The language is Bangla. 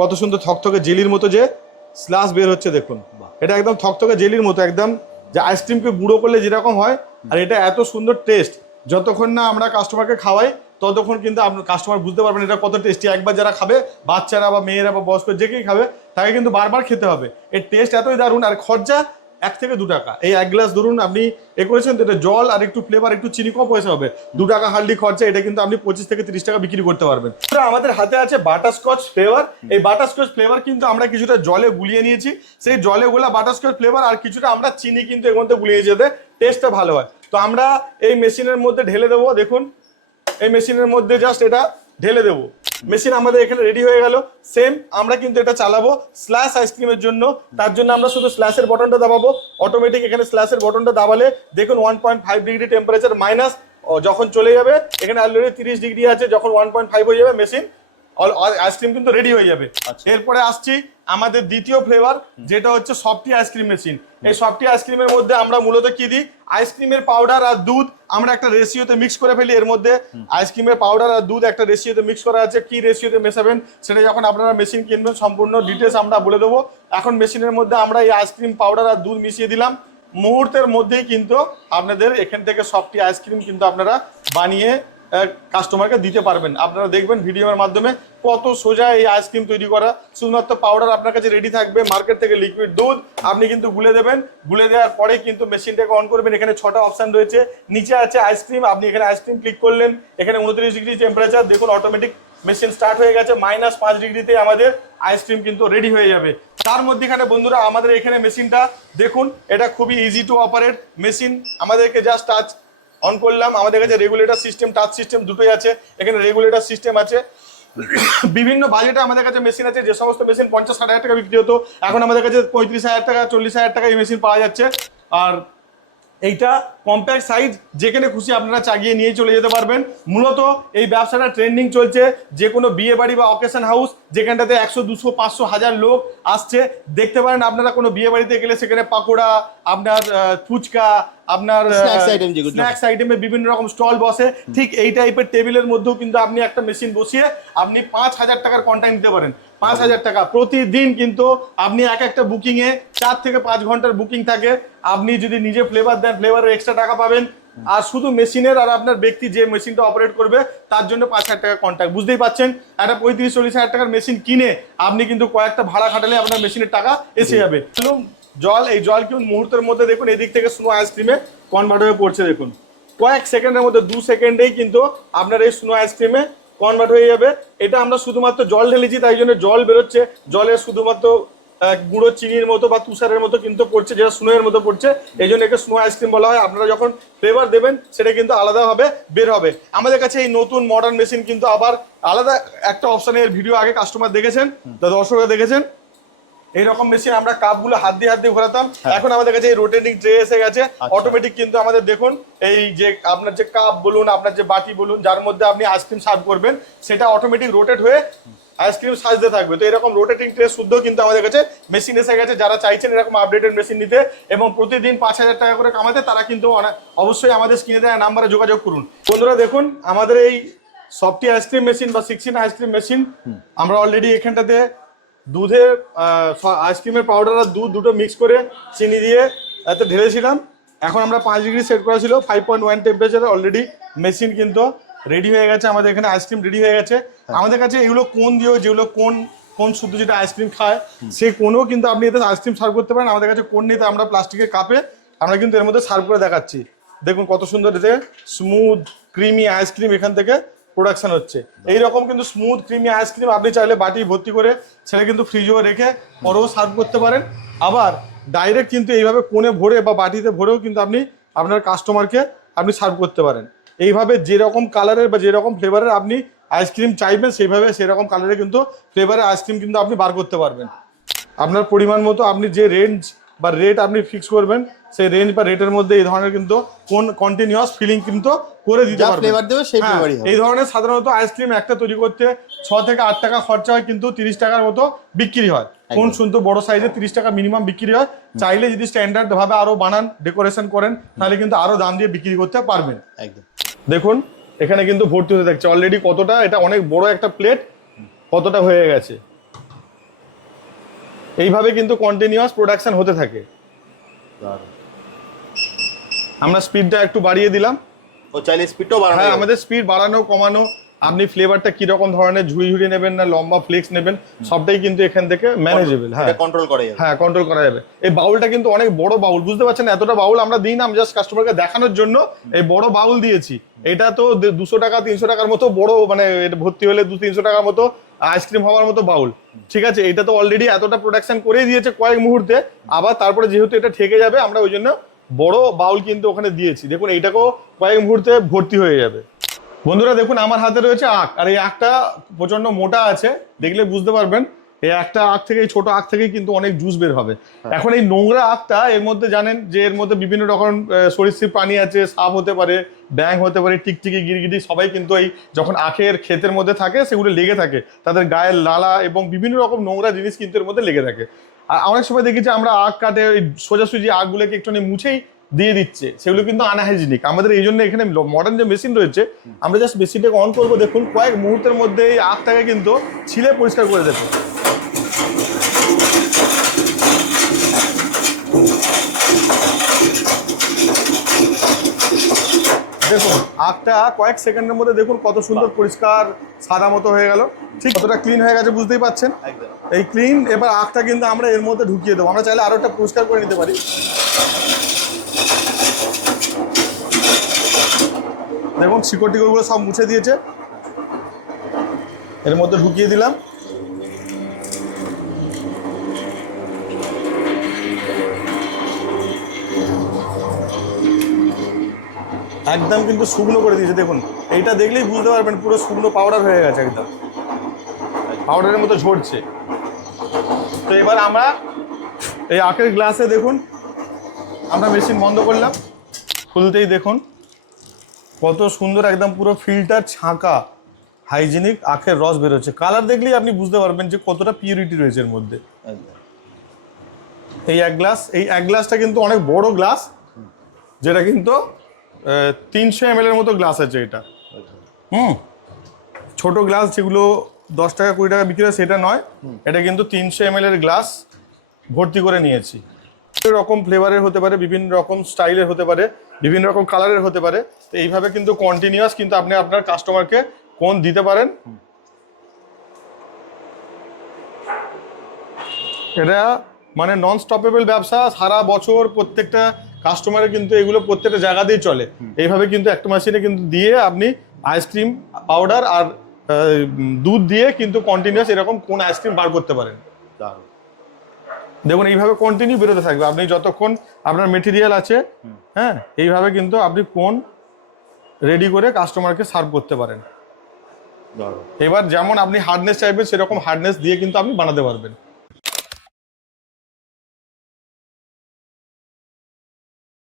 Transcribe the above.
কত সুন্দর থকথকে জেলির মতো যে স্লাস বের হচ্ছে দেখুন। এটা একদম থকথকে জেলির মতো, একদম যে আইসক্রিমকে গুঁড়ো করলে যেরকম হয়, আর এটা এত সুন্দর টেস্ট। যতক্ষণ না আমরা কাস্টমারকে খাওয়াই ততক্ষণ কিন্তু আপনার কাস্টমার বুঝতে পারবেন এটা কত টেস্টি। একবার যারা খাবে, বাচ্চারা বা মেয়েরা বা বয়স্ক যে কেউ খাবে, তাকে কিন্তু বারবার খেতে হবে। এর টেস্ট এতই দারুণ, আর খরচা 1 থেকে 2 টাকা। এই 1 গ্লাস ধরুন আপনি করেছেন তো, এটা জল আর একটু ফ্লেভার একটু চিনি কম পয়সা হবে, 2 টাকা হার্ডলি খরচা। এটা কিন্তু আপনি 25 থেকে 30 টাকা বিক্রি করতে পারবেন। আমাদের হাতে আছে বাটারস্কচ ফ্লেভার। এই বাটারস্কচ ফ্লেভার কিন্তু আমরা কিছুটা জলে গুলিয়ে নিয়েছি। সেই জলে গোলা বাটারস্কচ ফ্লেভার আর কিছুটা আমরা চিনি কিন্তু এর মধ্যে গুলিয়ে যেতে টেস্টটা ভালো হয়। তো আমরা এই মেশিনের মধ্যে ঢেলে দেবো। দেখুন এই মেশিনের মধ্যে জাস্ট এটা ঢেলে দেবো। মেশিন আমাদের এখানে রেডি হয়ে গেল। সেম আমরা কিন্তু এটা চালাবো স্ল্যাশ আইসক্রিমের জন্য। তার জন্য আমরা শুধু স্ল্যাশের বটনটা দাবাবো। অটোমেটিক এখানে স্ল্যাশের বটনটা দাবালে দেখুন 1.5 ডিগ্রি টেম্পারেচার মাইনাস যখন চলে যাবে, এখানে অলরেডি 30 ডিগ্রি আছে, যখন 1.5 হয়ে যাবে মেশিন আইসক্রিম কিন্তু রেডি হয়ে যাবে। এরপরে আসছি আমাদের দ্বিতীয় ফ্লেভার, যেটা হচ্ছে সফটি আইসক্রিম মেশিন। এই সফটি আইসক্রিমের মধ্যে আমরা মূলত কি দিই, আইসক্রিমের পাউডার আর দুধ আমরা একটা রেশিওতে মিক্স করে ফেলি। এর মধ্যে আইসক্রিমের পাউডার আর দুধ একটা রেশিওতে মিক্স করা আছে। কি রেশিওতে মেশাবেন সেটা যখন আপনারা মেশিন কিনবেন সম্পূর্ণ ডিটেলস আমরা বলে দেবো। এখন মেশিনের মধ্যে আমরা এই আইসক্রিম পাউডার আর দুধ মিশিয়ে দিলাম। মুহূর্তের মধ্যেই কিন্তু আপনাদের এখান থেকে সফটি আইসক্রিম কিন্তু আপনারা বানিয়ে কাস্টমারকে দিতে পারবেন। আপনারা দেখবেন ভিডিওর মাধ্যমে কত সোজা এই আইসক্রিম তৈরি করা। শুধুমাত্র পাউডার আপনার কাছে রেডি থাকবে, মার্কেট থেকে লিকুইড দুধ আপনি কিন্তু গুলে দেবেন। গুলে দেওয়ার পরে কিন্তু মেশিনটাকে অন করবেন। এখানে 6টা অপশন রয়েছে। নিচে আছে আইসক্রিম, আপনি এখানে আইসক্রিম ক্লিক করলেন, এখানে 29 ডিগ্রি টেম্পারেচার দেখুন অটোমেটিক মেশিন স্টার্ট হয়ে গেছে। -5 ডিগ্রিতে আমাদের আইসক্রিম কিন্তু রেডি হয়ে যাবে। তার মধ্যেখানে বন্ধুরা আমাদের এখানে মেশিনটা দেখুন, এটা খুবই ইজি টু অপারেট মেশিন। আমাদেরকে জাস্ট টাচ অন করলাম, আমাদের কাছে রেগুলেটর সিস্টেম টাচ সিস্টেম দুটোই আছে। এখানে রেগুলেটর সিস্টেম আছে। বিভিন্ন বাজেটে আমাদের কাছে মেশিন আছে। যে সমস্ত মেশিন 50-60 হাজার টাকা বিক্রি হতো, এখন আমাদের কাছে 35,000 টাকা 40,000 টাকা এই মেশিন পাওয়া যাচ্ছে। আর এইটা কম্প্যাক্ট সাইজ, যেখানে খুশি আপনারা চাগিয়ে নিয়ে চলে যেতে পারবেন। মূলত এই ব্যবসাটা ট্রেন্ডিং চলছে। যে কোনো বিয়ে বাড়ি বা অকেশন হাউস যেখানটাতে 100, 200, 500, 1000 লোক আসছে, দেখতে পারেন আপনারা কোনো বিয়ে বাড়িতে গেলে সেখানে পাকোড়া, আপনার ফুচকা, আপনার স্ন্যাক্স আইটেমে বিভিন্ন রকম স্টল বসে। ঠিক এই টাইপের টেবিলের মধ্যেও কিন্তু আপনি একটা মেশিন বসিয়ে আপনি 5,000 টাকার কন্টেন্ট দিতে পারেন। 5,000 টাকা প্রতিদিন কিন্তু আপনি একটা বুকিংয়ে 4 থেকে 5 ঘন্টার বুকিং থাকে। আপনি যদি নিজে ফ্লেভার দেন, ফ্লেভারের এক্সট্রা টাকা পাবেন। আর শুধু মেশিনের আর আপনার ব্যক্তি যে মেশিনটা অপারেট করবে তার জন্য 5,000 টাকা কন্ট্যাক্ট। বুঝতেই পাচ্ছেন, একটা 35-40 হাজার টাকার মেশিন কিনে আপনি কিন্তু কয়েকটা ভাড়া খাটালে আপনার মেশিনের টাকা এসে যাবে। জল, এই জল কিন্তু মুহূর্তের মধ্যে দেখুন এদিক থেকে স্নো আইসক্রিমে কনভার্ট হয়ে পড়ছে। দেখুন কয়েক সেকেন্ডের মধ্যে, 2 সেকেন্ডেই কিন্তু আপনার এই স্নো আইসক্রিমে কনভার্ট হয়ে যাবে। এটা আমরা শুধুমাত্র জল ঢেলেছি তাই জন্য জল বেরোচ্ছে। জলে শুধুমাত্র গুঁড়ো চিনির মতো বা তুষারের মতো কিন্তু পড়ছে, যেটা স্নোয়ের মতো পড়ছে, এই জন্য একে স্নো আইসক্রিম বলা হয়। আপনারা যখন ফ্লেভার দেবেন সেটা কিন্তু আলাদাভাবে বের হবে। আমাদের কাছে এই নতুন মডার্ন মেশিন কিন্তু আবার আলাদা একটা অপশনের ভিডিও আগে কাস্টমার দেখেছেন, দর্শকরা দেখেছেন। এইরকম মেশিন আমরা কাপগুলো হাত দিয়ে ঘোরাতাম। এখন আমাদের কাছে এই রোটেটিং ট্রে এসে গেছে। অটোমেটিক কিন্তু আমাদের দেখুন এই যে আপনার যে কাপ বলুন, আপনার যে বাটি বলুন, যার মধ্যে আপনি আইসক্রিম সার্ভ করবেন, সেটা অটোমেটিক রোটেট হয়ে আইসক্রিম সাজতে থাকবে। তো এরকম রোটেটিং ট্রে শুদ্ধ কিন্তু আমাদের কাছে মেশিন এসে গেছে। যারা চাইছেন এরকম আপডেটেড মেশিন নিতে এবং প্রতিদিন 5,000 টাকা করে কামাতে, তারা কিন্তু অবশ্যই আমাদের স্ক্রিনে দেওয়া নাম্বারে যোগাযোগ করুন। বন্ধুরা দেখুন আমাদের এই সফটি আইসক্রিম মেশিন বা 16 আইসক্রিম মেশিন, আমরা অলরেডি এখানটাতে দুধের আইসক্রিমের পাউডার আর দুধ দুটো মিক্স করে চিনি দিয়ে এতে ঢেলেছিলাম। এখন আমরা 5 ডিগ্রি সেট করা ছিল, 5.1 টেম্পারেচারে অলরেডি মেশিন কিন্তু রেডি হয়ে গেছে। আমাদের এখানে আইসক্রিম রেডি হয়ে গেছে। আমাদের কাছে এগুলো কোন দিয়েও, যেগুলো কোন শুদ্ধ যেটা আইসক্রিম খায় সেই কোনও কিন্তু আপনি এতে আইসক্রিম সার্ভ করতে পারেন। আমাদের কাছে কোন নিতে আমরা প্লাস্টিকের কাপে আমরা কিন্তু এর মধ্যে সার্ভ করে দেখাচ্ছি। দেখুন কত সুন্দর এতে স্মুথ ক্রিমি আইসক্রিম এখান থেকে প্রোডাকশন হচ্ছে। এইরকম কিন্তু স্মুথ ক্রিমি আইসক্রিম আপনি চাইলে বাটি ভর্তি করে সেটা কিন্তু ফ্রিজেও রেখে পরেও সার্ভ করতে পারেন। আবার ডাইরেক্ট কিন্তু এইভাবে কোণে ভরে বা বাটিতে ভরেও কিন্তু আপনি আপনার কাস্টমারকে আপনি সার্ভ করতে পারেন। এইভাবে যেরকম কালারের বা যেরকম ফ্লেভারের আপনি আইসক্রিম চাইবেন সেইভাবে সেরকম কালারের কিন্তু ফ্লেভারের আইসক্রিম কিন্তু আপনি বার করতে পারবেন। আপনার পরিমাণ মতো আপনি যে রেঞ্জ বা রেট আপনি ফিক্স করবেন, সেই রেঞ্জ বা রেটের মধ্যে এই ধরনের কিন্তু কোন কন্টিনিউয়াস ফিলিং কিন্তু করে দিতে পারবেন। এই ধরনের সাধারণত আইসক্রিম একটা তৈরি করতে 6 থেকে 8 টাকা খরচা হয়, কিন্তু 30 টাকার মতো বিক্রি হয়। কোন সুন্দর বড় সাইজে 30 টাকা মিনিমাম বিক্রি হয়। চাইলে যদি স্ট্যান্ডার্ড ভাবে আরো বানান, ডেকোরেশন করেন, তাহলে কিন্তু আরো দাম দিয়ে বিক্রি করতে পারবেন। একদম দেখুন এখানে কিন্তু ভর্তি হতে থাকছে অলরেডি কতটা, এটা অনেক বড় একটা প্লেট, কতটা হয়ে গেছে। এইভাবে কিন্তু কন্টিনিউয়াস প্রোডাকশন হতে থাকে। আমরা স্পিডটা একটু বাড়িয়ে দিলাম। ও চাইলে স্পিডটাও বাড়ানো হ্যাঁ, যাবে। আমাদের স্পিড বাড়ানো কমানো, আপনি ফ্লেভারটা কি রকম ধরনের ঝুড়ি ঝুড়ি নেবেন না লম্বা ফ্লেক্স নেবেন, সবটাই কিন্তু এখান থেকে ম্যানেজেবল। হ্যাঁ, এটা কন্ট্রোল করা যাবে। হ্যাঁ, কন্ট্রোল করা যাবে। এই বাউলটা কিন্তু অনেক বড় বাউল, বুঝতে পারছেন? এতটা বাউল আমরা দিই না, আমি জাস্ট কাস্টমারকে দেখানোর জন্য এই বড় বাউল দিয়েছি। এটা তো 200 টাকা 300 টাকার মতো বড়, মানে এটা ভর্তি হলে 200-300 টাকার মতো আইসক্রিম হওয়ার মতো বাউল। ঠিক আছে, এটা তো অলরেডি এতটা প্রোডাকশন করেই দিয়েছে কয়েক মুহূর্তে। আবার তারপরে যেহেতু এটা ঠেকে যাবে, আমরা ওই জন্য বড় বাউল কিন্তু ওখানে দিয়েছি। দেখুন এইটাকেও কয়েক মুহূর্তে ভর্তি হয়ে যাবে। বন্ধুরা দেখুন, আমার হাতে রয়েছে আখ, আর এই আখটা প্রচন্ড মোটা আছে, দেখলে বুঝতে পারবেন। এই একটা আখ থেকে, এই ছোট আখ থেকেই কিন্তু অনেক জুস বের হবে। এখন এই নোংরা আখটা, এর মধ্যে জানেন যে এর মধ্যে বিভিন্ন রকম সরীসৃপ প্রাণী আছে, সাপ হতে পারে, ব্যাঙ হতে পারে, টিকটিকি, গিরগিটি, সবাই কিন্তু এই যখন আখের ক্ষেতের মধ্যে থাকে সেগুলো লেগে থাকে, তাদের গায়ের লালা এবং বিভিন্ন রকম নোংরা জিনিস কিন্তু এর মধ্যে লেগে থাকে। আর অনেক সময় দেখেছি আমরা আখ কাটে সোজাসুজি আখগুলোকে একটুখানি মুছেই দিয়ে দিচ্ছে, সেগুলো কিন্তু আনহাইজিনিক। আমাদের এই জন্য এখানে মডার্ন যে মেশিন রয়েছে, আমরা জাস্ট মেশিনটাকে অন করবো, দেখুন কয়েক মুহূর্তের মধ্যে এই আখটাকে কিন্তু ছিলে পরিষ্কার করে দেবে। দেখুন আখটা কয়েক সেকেন্ডের মধ্যে দেখুন কত সুন্দর পরিষ্কার সাদা মতো হয়ে গেল। ঠিক কতটা ক্লিন হয়ে গেছে বুঝতেই পাচ্ছেন। এই ক্লিন, এবার আখটা কিন্তু আমরা এর মধ্যে ঢুকিয়ে দেবো। আমরা চাইলে আরো একটা পরিষ্কার করে নিতে পারি। দেখুন শিকড় টিকড়গুলো সব মুছে দিয়েছে, এর মধ্যে ঢুকিয়ে দিলাম। একদম কিন্তু শুকনো করে দিয়েছে। দেখুন এইটা দেখলেই বুঝতে পারবেন পুরো শুকনো পাউডার হয়ে গেছে, একদম পাউডারের মতো ঝরছে। তো এবার আমরা এই আখের গ্লাসে দেখুন, আমরা মেশিন বন্ধ করলাম, খুলতেই দেখুন কত সুন্দর একদম পুরো ফিল্টার ছাঁকা হাইজিনিক আখের রস বেরোচ্ছে। কালার দেখলেই আপনি বুঝতে পারবেন যে কতটা পিউরিটি রয়েছে এর মধ্যে। এই এক গ্লাসটা কিন্তু অনেক বড় গ্লাস, যেটা কিন্তু 300 ml এর মতো গ্লাস আছে এটা। ছোট গ্লাস যেগুলো 10 টাকা 20 টাকা বিক্রি হয় সেটা নয়, এটা কিন্তু 300 ml এর গ্লাস ভর্তি করে নিয়েছি। বিভিন্ন রকম ফ্লেভারের হতে পারে, বিভিন্ন রকম স্টাইলের হতে পারে, বিভিন্ন রকম কালারের হতে পারে। তো এইভাবে কিন্তু কন্টিনিউয়াস কিন্তু আপনি আপনার কাস্টমারকে কোন দিতে পারেন। এটা মানে নন স্টপেবল ব্যবসা, সারা বছর প্রত্যেকটা কাস্টমারের কিন্তু এগুলো প্রত্যেকটা জায়গাতেই চলে। এইভাবে কিন্তু একটা মেশিনে কিন্তু দিয়ে আপনি আইসক্রিম পাউডার আর দুধ দিয়ে কিন্তু কন্টিনিউয়াস এরকম কোন আইসক্রিম বার করতে পারেন। দেখুন এইভাবে কন্টিনিউ বেরোতে থাকবে, আপনি যতক্ষণ আপনার মেটেরিয়াল আছে। হ্যাঁ, এইভাবে কিন্তু আপনি কোন রেডি করে কাস্টমারকে সার্ভ করতে পারেন। এবার যেমন আপনি হার্ডনেস চাইবেন সেরকম হার্ডনেস দিয়ে কিন্তু আপনি বানাতে পারবেন।